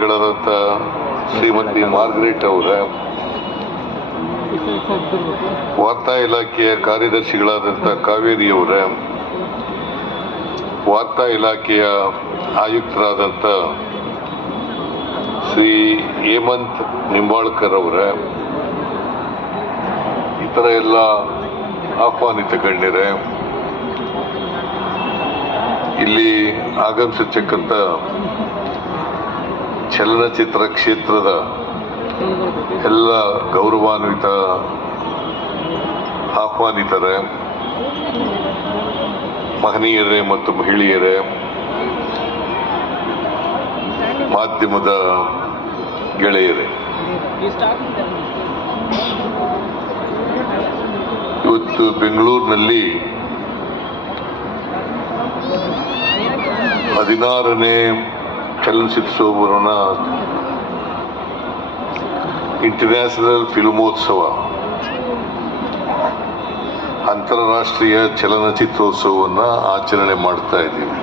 ಕಾರ್ಯದರ್ಶಿಗಳಾದಂಥ Shrimati Margaret ಅವರ, ವಾರ್ತಾ ಇಲಾಖೆಯ ಕಾರ್ಯದರ್ಶಿಗಳಾದಂಥ ಕಾವೇರಿ ಅವರ, ವಾರ್ತಾ ಇಲಾಖೆಯ ಆಯುಕ್ತರಾದಂಥ ಶ್ರೀ ಹೇಮಂತ್ ನಿಂಬಾಳ್ಕರ್ ಅವರ, ಇತರ ಎಲ್ಲ ಆಹ್ವಾನಿತ ಗಣ್ಯರೇ, ಇಲ್ಲಿ ಆಗಮಿಸಿರ್ತಕ್ಕಂಥ ಚಲನಚಿತ್ರ ಕ್ಷೇತ್ರದ ಎಲ್ಲ ಗೌರವಾನ್ವಿತ ಆಹ್ವಾನಿತರೇ, ಮಹನೀಯರೇ ಮತ್ತು ಮಹಿಳೆಯರೇ, ಮಾಧ್ಯಮದ ಗೆಳೆಯರೇ, ಇವತ್ತು ಬೆಂಗಳೂರಿನಲ್ಲಿ 16ನೇ ಚಲನಚಿತ್ರೋತ್ಸವವನ್ನು ಇಂಟರ್ನ್ಯಾಷನಲ್ ಫಿಲ್ಮೋತ್ಸವ, ಅಂತಾರಾಷ್ಟ್ರೀಯ ಚಲನಚಿತ್ರೋತ್ಸವವನ್ನು ಆಚರಣೆ ಮಾಡ್ತಾ ಇದ್ದೀವಿ.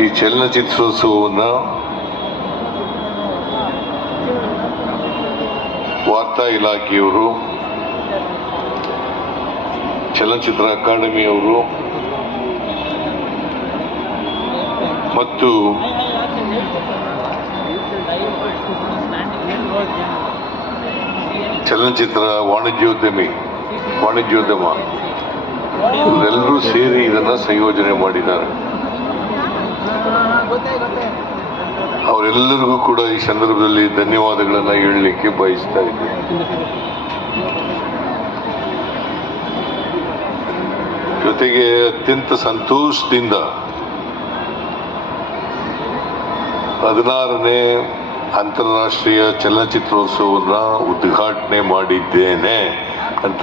ಈ ಚಲನಚಿತ್ರೋತ್ಸವವನ್ನು ವಾರ್ತಾ ಇಲಾಖೆಯವರು, ಚಲನಚಿತ್ರ ಅಕಾಡೆಮಿಯವರು ಮತ್ತು ಚಲನಚಿತ್ರ ವಾಣಿಜ್ಯೋದ್ಯಮ ಇವರೆಲ್ಲರೂ ಸೇರಿ ಇದನ್ನು ಸಂಯೋಜನೆ ಮಾಡಿದ್ದಾರೆ. ಅವರೆಲ್ಲರಿಗೂ ಕೂಡ ಈ ಸಂದರ್ಭದಲ್ಲಿ ಧನ್ಯವಾದಗಳನ್ನು ಹೇಳಲಿಕ್ಕೆ ಬಯಸ್ತಾ ಇದ್ದೇನೆ. ಜೊತೆಗೆ ಅತ್ಯಂತ ಸಂತೋಷದಿಂದ 16ನೇ ಅಂತಾರಾಷ್ಟ್ರೀಯ ಚಲನಚಿತ್ರೋತ್ಸವವನ್ನು ಉದ್ಘಾಟನೆ ಮಾಡಿದ್ದೇನೆ ಅಂತ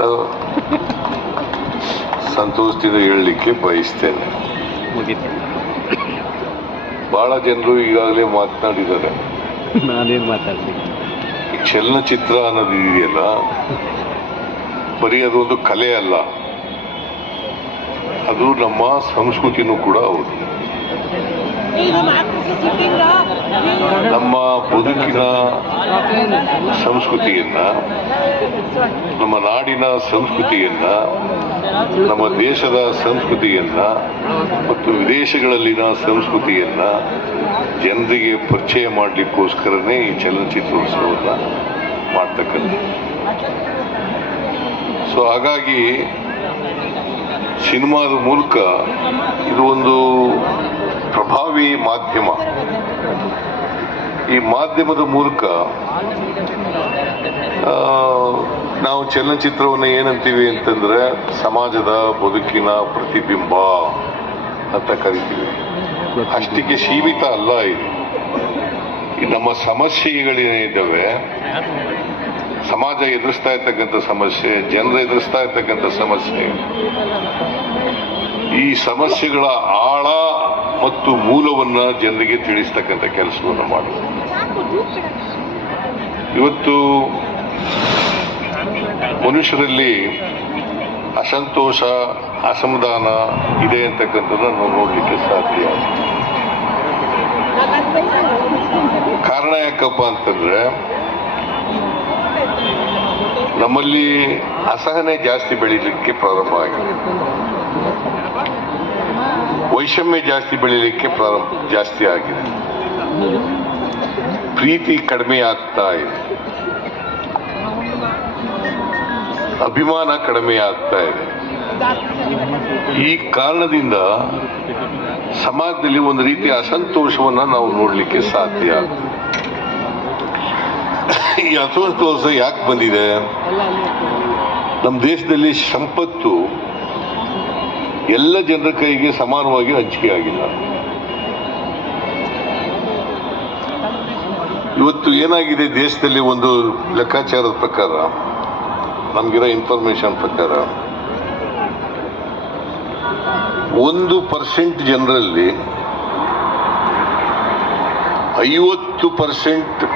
ಸಂತೋಷದಿಂದ ಹೇಳಲಿಕ್ಕೆ ಬಯಸ್ತೇನೆ. ಬಹಳ ಜನರು ಈಗಾಗಲೇ ಮಾತನಾಡಿದ್ದಾರೆ. ನಾನೇನು ಮಾತಾಡ್ತೀನಿ, ಈ ಚಲನಚಿತ್ರ ಅನ್ನೋದು ಇದೆಯಲ್ಲ, ಬರೀ ಅದೊಂದು ಕಲೆ ಅಲ್ಲ, ಅದು ನಮ್ಮ ಸಂಸ್ಕೃತಿನೂ ಕೂಡ ಹೌದು. ನಮ್ಮ ಬದುಕಿನ ಸಂಸ್ಕೃತಿಯನ್ನ, ನಮ್ಮ ನಾಡಿನ ಸಂಸ್ಕೃತಿಯನ್ನ, ನಮ್ಮ ದೇಶದ ಸಂಸ್ಕೃತಿಯನ್ನ ಮತ್ತು ವಿದೇಶಗಳಲ್ಲಿನ ಸಂಸ್ಕೃತಿಯನ್ನ ಜನರಿಗೆ ಪರಿಚಯ ಮಾಡಲಿಕ್ಕೋಸ್ಕರನೇ ಈ ಚಲನಚಿತ್ರೋತ್ಸವವನ್ನು ಮಾಡ್ತಕ್ಕಂಥದ್ದು. ಸೊ ಹಾಗಾಗಿ ಸಿನಿಮಾದ ಮೂಲಕ ಇದು ಒಂದು ಪ್ರಭಾವಿ ಮಾಧ್ಯಮ. ಈ ಮಾಧ್ಯಮದ ಮೂಲಕ ನಾವು ಚಲನಚಿತ್ರವನ್ನು ಏನಂತೀವಿ ಅಂತಂದ್ರೆ ಸಮಾಜದ ಬದುಕಿನ ಪ್ರತಿಬಿಂಬ ಅಂತ ಕರಿತೀವಿ. ಅಷ್ಟಕ್ಕೆ ಸೀಮಿತ ಅಲ್ಲ ಇದು. ನಮ್ಮ ಸಮಸ್ಯೆಗಳೇನಿದ್ದಾವೆ, ಸಮಾಜ ಎದುರಿಸ್ತಾ ಇರ್ತಕ್ಕಂಥ ಸಮಸ್ಯೆ, ಜನರು ಎದುರಿಸ್ತಾ ಇರ್ತಕ್ಕಂಥ ಸಮಸ್ಯೆ, ಈ ಸಮಸ್ಯೆಗಳ ಆಳ ಮತ್ತು ಮೂಲವನ್ನ ಜನರಿಗೆ ತಿಳಿಸ್ತಕ್ಕಂಥ ಕೆಲಸವನ್ನು ಮಾಡೋದು. ಇವತ್ತು ಮನುಷ್ಯರಲ್ಲಿ ಅಸಂತೋಷ, ಅಸಮಾಧಾನ ಇದೆ ಅಂತಕ್ಕಂಥದ್ದನ್ನು ನಾವು ನೋಡಲಿಕ್ಕೆ ಸಾಧ್ಯ. ಕಾರಣ ಯಾಕಪ್ಪ ಅಂತಂದ್ರೆ ನಮ್ಮಲ್ಲಿ ಅಸಹನೆ ಜಾಸ್ತಿ ಬೆಳೀಲಿಕ್ಕೆ ಪ್ರಾರಂಭ ಆಗಿದೆ, ವೈಷಮ್ಯ ಜಾಸ್ತಿ ಆಗಿದೆ, ಪ್ರೀತಿ ಕಡಿಮೆ ಆಗ್ತಾ ಇದೆ, ಅಭಿಮಾನ ಕಡಿಮೆ ಆಗ್ತಾ ಇದೆ. ಈ ಕಾರಣದಿಂದ ಸಮಾಜದಲ್ಲಿ ಒಂದು ರೀತಿಯ ಅಸಂತೋಷವನ್ನ ನಾವು ನೋಡಲಿಕ್ಕೆ ಸಾಧ್ಯ. ಈ ಅಸಂತೋಷ ಯಾಕೆ ಬಂದಿದೆ? ನಮ್ಮ ದೇಶದಲ್ಲಿ ಸಂಪತ್ತು ಎಲ್ಲ ಜನರ ಕೈಗೆ ಸಮಾನವಾಗಿ ಹಂಚಿಕೆ ಆಗಿಲ್ಲ. ಇವತ್ತು ಏನಾಗಿದೆ ದೇಶದಲ್ಲಿ, ಒಂದು ಲೆಕ್ಕಾಚಾರದ ಪ್ರಕಾರ, ನಮಗಿರೋ ಇನ್ಫಾರ್ಮೇಶನ್ ಪ್ರಕಾರ 1% ಜನರಲ್ಲಿ 50%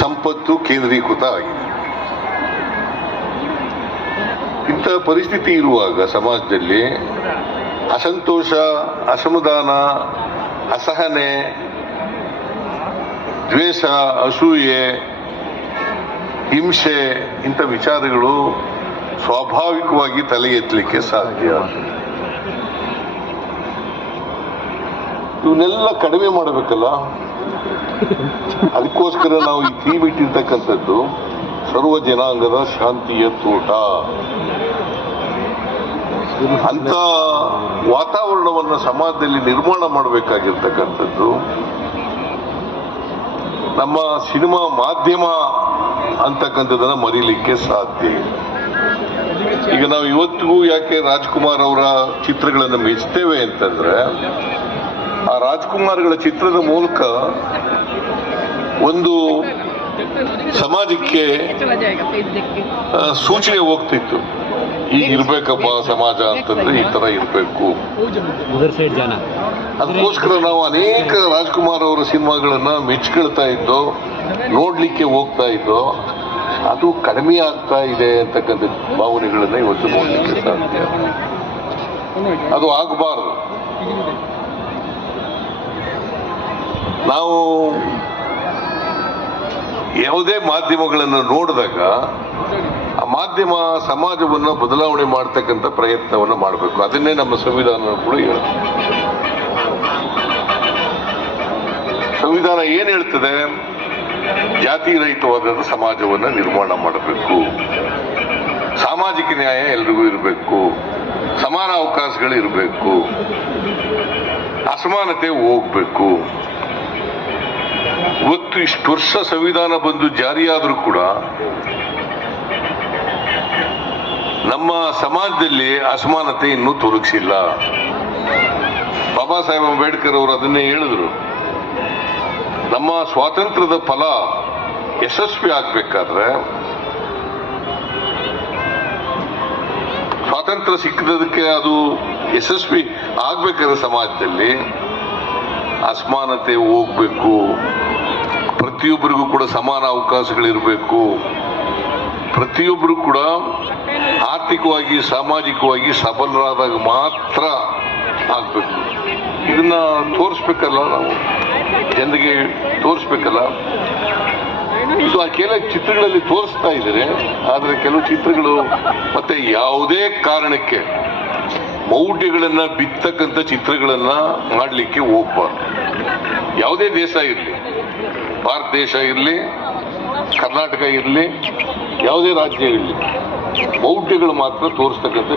ಸಂಪತ್ತು ಕೇಂದ್ರೀಕೃತ ಆಗಿದೆ. ಇಂತಹ ಪರಿಸ್ಥಿತಿ ಇರುವಾಗ ಸಮಾಜದಲ್ಲಿ ಅಸಂತೋಷ, ಅಸಮಾಧಾನ ಅಸಹನೆ, ದ್ವೇಷ, ಅಸೂಯೆ, ಹಿಂಸೆ ಇಂಥ ವಿಚಾರಗಳು ಸ್ವಾಭಾವಿಕವಾಗಿ ತಲೆ ಎತ್ತಲಿಕ್ಕೆ ಸಾಧ್ಯ. ಇವನ್ನೆಲ್ಲ ಕಡಿಮೆ ಮಾಡಬೇಕಲ್ಲ. ಅದಕ್ಕೋಸ್ಕರ ನಾವು ಈ ಥೀಮ್ ಇಟ್ಟಿರ್ತಕ್ಕಂಥದ್ದು ಸರ್ವ ಜನಾಂಗದ ಶಾಂತಿಯ ತೋಟ. ಅಂತ ವಾತಾವರಣವನ್ನು ಸಮಾಜದಲ್ಲಿ ನಿರ್ಮಾಣ ಮಾಡಬೇಕಾಗಿರ್ತಕ್ಕಂಥದ್ದು ನಮ್ಮ ಸಿನಿಮಾ ಮಾಧ್ಯಮ ಅಂತಕ್ಕಂಥದ್ದನ್ನ ಮರೀಲಿಕ್ಕೆ ಸಾಧ್ಯ. ಈಗ ನಾವು ಇವತ್ತಿಗೂ ಯಾಕೆ ರಾಜ್ಕುಮಾರ್ ಅವರ ಚಿತ್ರಗಳನ್ನು ಮೆಚ್ಚುತ್ತೇವೆ ಅಂತಂದ್ರೆ, ಆ ರಾಜ್ಕುಮಾರ್ಗಳ ಚಿತ್ರದ ಮೂಲಕ ಒಂದು ಸಮಾಜಕ್ಕೆ ಸೂಚನೆ ಹೋಗ್ತಿತ್ತು, ಈಗ ಇರ್ಬೇಕಪ್ಪ ಸಮಾಜ ಅಂತಂದ್ರೆ ಈ ತರ ಇರ್ಬೇಕು. ಅದಕ್ಕೋಸ್ಕರ ನಾವು ಅನೇಕ ರಾಜ್ಕುಮಾರ್ ಅವರ ಸಿನಿಮಾಗಳನ್ನ ಮೆಚ್ಕೊಳ್ತಾ ಇದ್ದೋ, ನೋಡ್ಲಿಕ್ಕೆ ಹೋಗ್ತಾ ಇದ್ದೋ. ಅದು ಕಡಿಮೆ ಆಗ್ತಾ ಇದೆ ಅಂತಕ್ಕಂಥ ಭಾವನೆಗಳನ್ನ ಇವತ್ತು ನೋಡ್ಲಿಕ್ಕೆ ಸಾಧ್ಯ. ಅದು ಆಗಬಾರದು. ನಾವು ಯಾವುದೇ ಮಾಧ್ಯಮಗಳನ್ನು ನೋಡಿದಾಗ ಆ ಮಾಧ್ಯಮ ಸಮಾಜವನ್ನು ಬದಲಾವಣೆ ಮಾಡ್ತಕ್ಕಂಥ ಪ್ರಯತ್ನವನ್ನು ಮಾಡಬೇಕು. ಅದನ್ನೇ ನಮ್ಮ ಸಂವಿಧಾನ ಕೂಡ ಹೇಳುತ್ತೆ. ಸಂವಿಧಾನ ಏನ್ ಹೇಳ್ತದೆ? ಜಾತಿ ರಹಿತವಾದ ಸಮಾಜವನ್ನು ನಿರ್ಮಾಣ ಮಾಡಬೇಕು, ಸಾಮಾಜಿಕ ನ್ಯಾಯ ಎಲ್ರಿಗೂ ಇರಬೇಕು, ಸಮಾನ ಅವಕಾಶಗಳು ಇರಬೇಕು, ಅಸಮಾನತೆ ಹೋಗ್ಬೇಕು. ಇವತ್ತು ಇಷ್ಟು ವರ್ಷ ಸಂವಿಧಾನ ಬಂದು ಜಾರಿಯಾದರೂ ಕೂಡ ನಮ್ಮ ಸಮಾಜದಲ್ಲಿ ಅಸಮಾನತೆ ಇನ್ನೂ ತೊಲಗಿಸಿಲ್ಲ. ಬಾಬಾ ಸಾಹೇಬ್ ಅಂಬೇಡ್ಕರ್ ಅವರು ಅದನ್ನೇ ಹೇಳಿದ್ರು. ನಮ್ಮ ಸ್ವಾತಂತ್ರ್ಯದ ಫಲ ಯಶಸ್ವಿ ಆಗ್ಬೇಕಾದ್ರೆ, ಸ್ವಾತಂತ್ರ್ಯ ಸಿಕ್ಕದಕ್ಕೆ ಅದು ಯಶಸ್ವಿ ಆಗ್ಬೇಕಾದ್ರೆ ಸಮಾಜದಲ್ಲಿ ಅಸಮಾನತೆ ಹೋಗ್ಬೇಕು, ಪ್ರತಿಯೊಬ್ಬರಿಗೂ ಕೂಡ ಸಮಾನ ಅವಕಾಶಗಳಿರಬೇಕು, ಪ್ರತಿಯೊಬ್ಬರು ಕೂಡ ಆರ್ಥಿಕವಾಗಿ ಸಾಮಾಜಿಕವಾಗಿ ಸಬಲರಾದಾಗ ಮಾತ್ರ ಆಗ್ಬೇಕು. ಇದನ್ನ ತೋರಿಸ್ಬೇಕಲ್ಲ, ನಾವು ಜನರಿಗೆ ತೋರಿಸ್ಬೇಕಲ್ಲ. ಇದು ಆ ಕೆಲವು ಚಿತ್ರಗಳಲ್ಲಿ ತೋರಿಸ್ತಾ ಇದ್ದಾರೆ. ಆದರೆ ಕೆಲವು ಚಿತ್ರಗಳು ಮತ್ತೆ ಯಾವುದೇ ಕಾರಣಕ್ಕೆ ಮೌಢ್ಯಗಳನ್ನ ಬಿತ್ತಕ್ಕಂಥ ಚಿತ್ರಗಳನ್ನ ಮಾಡಲಿಕ್ಕೆ ಹೋಗ್ಬಾರ್ದು. ಯಾವುದೇ ದೇಶ ಇರಲಿ, ಭಾರತ ದೇಶ ಇರಲಿ, ಕರ್ನಾಟಕ ಇರಲಿ, ಯಾವುದೇ ರಾಜ್ಯ ಇರಲಿ, ಮೌಢ್ಯಗಳು ಮಾತ್ರ ತೋರಿಸ್ತಕ್ಕಂಥ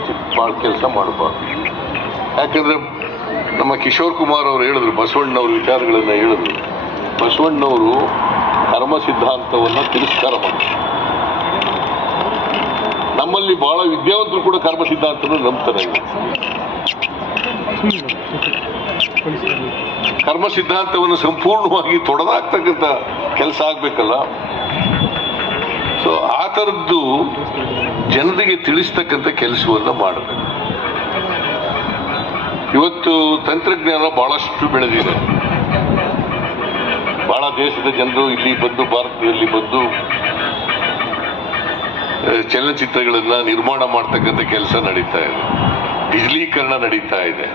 ಕೆಲಸ ಮಾಡಬಾರ್ದು. ಯಾಕಂದ್ರೆ ನಮ್ಮ ಕಿಶೋರ್ ಕುಮಾರ್ ಅವರು ಹೇಳಿದ್ರು, ಬಸವಣ್ಣನವ್ರ ವಿಚಾರಗಳನ್ನ ಹೇಳಿದ್ರು. ಬಸವಣ್ಣನವರು ಕರ್ಮ ಸಿದ್ಧಾಂತವನ್ನ ತಿರಸ್ಕಾರ ಮಾಡಿದ್ರು. ನಮ್ಮಲ್ಲಿ ಬಹಳ ವಿದ್ಯಾವಂತರು ಕೂಡ ಕರ್ಮ ಸಿದ್ಧಾಂತನ ನಂಬ್ತಾರೆ. ಕರ್ಮ ಸಿದ್ಧಾಂತವನ್ನು ಸಂಪೂರ್ಣವಾಗಿ ತೊಡೆದಾಕ್ತಕ್ಕಂಥ ಕೆಲಸ ಆಗ್ಬೇಕಲ್ಲ. ಸೊ ಆ ಥರದ್ದು ಜನರಿಗೆ ತಿಳಿಸ್ತಕ್ಕಂಥ ಕೆಲಸವನ್ನ ಮಾಡಬೇಕು. ಇವತ್ತು ತಂತ್ರಜ್ಞಾನ ಬಹಳಷ್ಟು ಬೆಳೆದಿದೆ. ಬಹಳ ದೇಶದ ಜನರು ಇಲ್ಲಿ ಬಂದು, ಭಾರತದಲ್ಲಿ ಬಂದು ಚಲನಚಿತ್ರಗಳನ್ನ ನಿರ್ಮಾಣ ಮಾಡ್ತಕ್ಕಂಥ ಕೆಲಸ ನಡೀತಾ ಇದೆ. ಡಿಜಿಟಲೀಕರಣ ನಡೀತಾ ಇದೆ.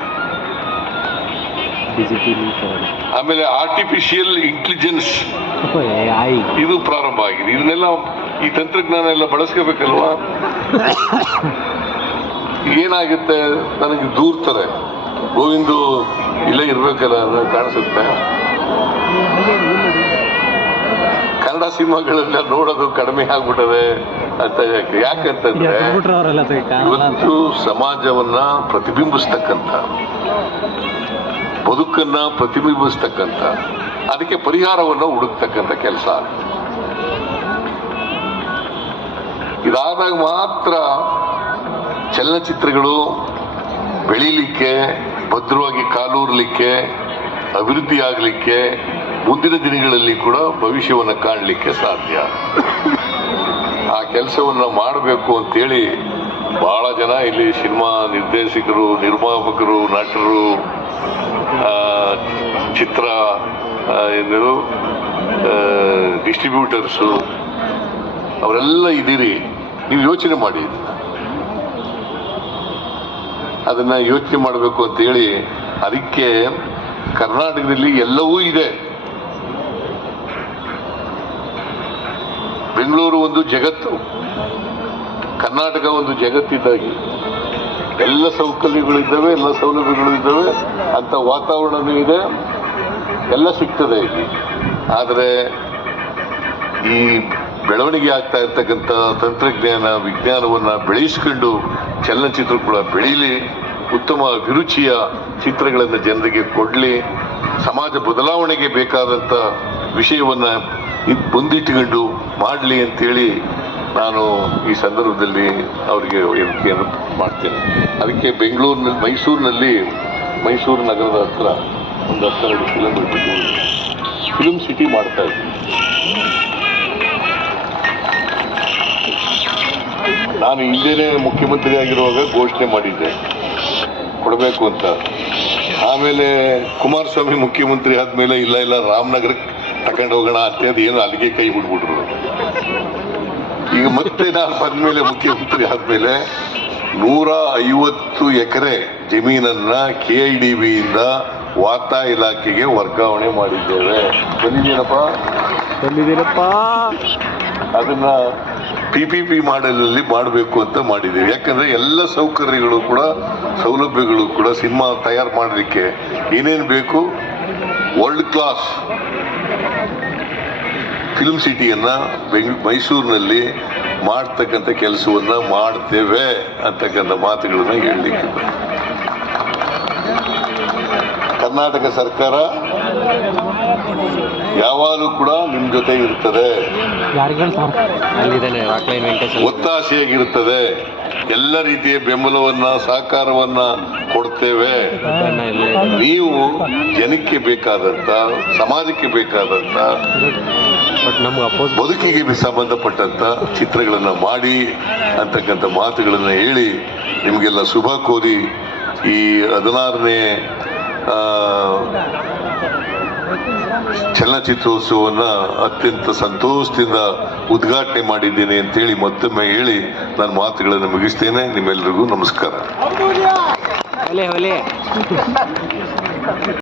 ಆಮೇಲೆ ಆರ್ಟಿಫಿಷಿಯಲ್ ಇಂಟೆಲಿಜೆನ್ಸ್ ಇದು ಪ್ರಾರಂಭ ಆಗಿದೆ. ಇದನ್ನೆಲ್ಲ, ಈ ತಂತ್ರಜ್ಞಾನ ಎಲ್ಲ ಬಳಸ್ಕೋಬೇಕಲ್ವಾ? ಏನಾಗುತ್ತೆ, ನನಗೆ ದೂರ್ತಾರೆ, ಗೋವಿಂದು ಇಲ್ಲೇ ಇರ್ಬೇಕಲ್ಲ ಅಂತ ಕಾಣಿಸುತ್ತೆ. ಕನ್ನಡ ಸಿನಿಮಾಗಳೆಲ್ಲ ನೋಡೋದು ಕಡಿಮೆ ಆಗ್ಬಿಟ್ಟದೆ ಅಂತ. ಯಾಕಂತಂದ್ರೆ ಇವತ್ತು ಸಮಾಜವನ್ನ ಪ್ರತಿಬಿಂಬಿಸ್ತಕ್ಕಂಥ, ಬದುಕನ್ನ ಪ್ರತಿಬಿಂಬಿಸ್ತಕ್ಕಂಥ, ಅದಕ್ಕೆ ಪರಿಹಾರವನ್ನು ಹುಡುಕ್ತಕ್ಕಂಥ ಕೆಲಸ. ಇದಾದಾಗ ಮಾತ್ರ ಚಲನಚಿತ್ರಗಳು ಬೆಳೀಲಿಕ್ಕೆ, ಭದ್ರವಾಗಿ ಕಾಲೂರ್ಲಿಕ್ಕೆ, ಅಭಿವೃದ್ಧಿ ಆಗಲಿಕ್ಕೆ, ಮುಂದಿನ ದಿನಗಳಲ್ಲಿ ಕೂಡ ಭವಿಷ್ಯವನ್ನು ಕಾಣಲಿಕ್ಕೆ ಸಾಧ್ಯ. ಆ ಕೆಲಸವನ್ನು ಮಾಡಬೇಕು ಅಂತೇಳಿ ಬಹಳ ಜನ ಇಲ್ಲಿ ಸಿನಿಮಾ ನಿರ್ದೇಶಕರು, ನಿರ್ಮಾಪಕರು, ನಟರು, ಚಿತ್ರ ಡಿಸ್ಟ್ರಿಬ್ಯೂಟರ್ಸು ಅವರೆಲ್ಲ ಇದ್ದೀರಿ. ನೀವು ಯೋಚನೆ ಮಾಡಿ, ಅದನ್ನ ಯೋಚನೆ ಮಾಡಬೇಕು ಅಂತೇಳಿ. ಅದಕ್ಕೆ ಕರ್ನಾಟಕದಲ್ಲಿ ಎಲ್ಲವೂ ಇದೆ. ಬೆಂಗಳೂರು ಒಂದು ಜಗತ್ತು, ಕರ್ನಾಟಕ ಒಂದು ಜಗತ್ತಿದ್ದಾಗಿ ಎಲ್ಲ ಸೌಕರ್ಯಗಳಿದ್ದಾವೆ, ಎಲ್ಲ ಸೌಲಭ್ಯಗಳು ಇದ್ದಾವೆ, ಅಂತ ವಾತಾವರಣನೂ ಇದೆ, ಎಲ್ಲ ಸಿಗ್ತದೆ ಇಲ್ಲಿ. ಆದರೆ ಈ ಬೆಳವಣಿಗೆ ಆಗ್ತಾ ಇರ್ತಕ್ಕಂಥ ತಂತ್ರಜ್ಞಾನ ವಿಜ್ಞಾನವನ್ನು ಬೆಳೆಸ್ಕೊಂಡು ಚಲನಚಿತ್ರ ಕೂಡ ಬೆಳೀಲಿ, ಉತ್ತಮ ಅಭಿರುಚಿಯ ಚಿತ್ರಗಳನ್ನು ಜನರಿಗೆ ಕೊಡಲಿ, ಸಮಾಜ ಬದಲಾವಣೆಗೆ ಬೇಕಾದಂಥ ವಿಷಯವನ್ನು ಮುಂದಿಟ್ಟುಕೊಂಡು ಮಾಡಲಿ ಅಂತೇಳಿ ನಾನು ಈ ಸಂದರ್ಭದಲ್ಲಿ ಅವರಿಗೆ ವೇದಿಕೆಯನ್ನು ಮಾಡ್ತೇನೆ. ಅದಕ್ಕೆ ಮೈಸೂರು ನಗರದ ಹತ್ರ ಒಂದು 12 ಕಿಲೋಮೀಟರ್ ದೂರ ಫಿಲ್ಮ್ ಸಿಟಿ ಮಾಡ್ತಾ ಇದ್ದೀನಿ. ನಾನು ಹಿಂದೆನೇ ಮುಖ್ಯಮಂತ್ರಿ ಆಗಿರುವಾಗ ಘೋಷಣೆ ಮಾಡಿದ್ದೆ ಕೊಡಬೇಕು ಅಂತ. ಆಮೇಲೆ ಕುಮಾರಸ್ವಾಮಿ ಮುಖ್ಯಮಂತ್ರಿ ಆದ್ಮೇಲೆ ಇಲ್ಲ ರಾಮನಗರಕ್ಕೆ ತಗೊಂಡು ಹೋಗೋಣ ಅಂತ ಏನು ಅಲ್ಲಿಗೆ ಕೈ ಬಿಡ್ಬಿಟ್ರು. ಈಗ ಮತ್ತೆ ನಾನು ಬಂದ್ಮೇಲೆ ಮುಖ್ಯಮಂತ್ರಿ ಆದ್ಮೇಲೆ 150 ಎಕರೆ ಜಮೀನನ್ನ KIDBಯಿಂದ ವಾರ್ತಾ ಇಲಾಖೆಗೆ ವರ್ಗಾವಣೆ ಮಾಡಿದ್ದೇವೆ. ಬಂದಿದ್ದೀನಪ್ಪ. ಅದನ್ನ PPP ಮಾಡೆಲಲ್ಲಿ ಮಾಡಬೇಕು ಅಂತ ಮಾಡಿದ್ದೀವಿ. ಯಾಕಂದ್ರೆ ಎಲ್ಲ ಸೌಕರ್ಯಗಳು ಕೂಡ ಸೌಲಭ್ಯಗಳು ಕೂಡ ಸಿನಿಮಾ ತಯಾರು ಮಾಡಲಿಕ್ಕೆ ಏನೇನು ಬೇಕು, ವರ್ಲ್ಡ್ ಕ್ಲಾಸ್ ಫಿಲ್ಮ್ ಸಿಟಿಯನ್ನ ಮೈಸೂರಿನಲ್ಲಿ ಮಾಡ್ತಕ್ಕಂಥ ಕೆಲಸವನ್ನ ಮಾಡ್ತೇವೆ ಅಂತಕ್ಕಂಥ ಮಾತುಗಳನ್ನ ಹೇಳಲಿಕ್ಕೆ ಕರ್ನಾಟಕ ಸರ್ಕಾರ ಯಾವಾಗಲೂ ಕೂಡ ನಿಮ್ ಜೊತೆ ಇರ್ತದೆ, ಒತ್ತಾಸೆಯಾಗಿರ್ತದೆ, ಎಲ್ಲ ರೀತಿಯ ಬೆಂಬಲವನ್ನ ಸಹಕಾರವನ್ನ ಕೊಡ್ತೇವೆ. ನೀವು ಜನಕ್ಕೆ ಬೇಕಾದಂತ, ಸಮಾಜಕ್ಕೆ ಬೇಕಾದಂತ, ಬದುಕಿಗೆ ಸಂಬಂಧಪಟ್ಟಂತ ಚಿತ್ರಗಳನ್ನ ಮಾಡಿ ಅಂತಕ್ಕಂಥ ಮಾತುಗಳನ್ನ ಹೇಳಿ ನಿಮಗೆಲ್ಲ ಶುಭ ಕೋರಿ ಈ 16ನೇ ಚಲನಚಿತ್ರೋತ್ಸವವನ್ನ ಅತ್ಯಂತ ಸಂತೋಷದಿಂದ ಉದ್ಘಾಟನೆ ಮಾಡಿದ್ದೇನೆ ಅಂತೇಳಿ ಮತ್ತೊಮ್ಮೆ ಹೇಳಿ ನಾನು ಮಾತುಗಳನ್ನು ಮುಗಿಸ್ತೇನೆ. ನಿಮ್ಮೆಲ್ಲರಿಗೂ ನಮಸ್ಕಾರ.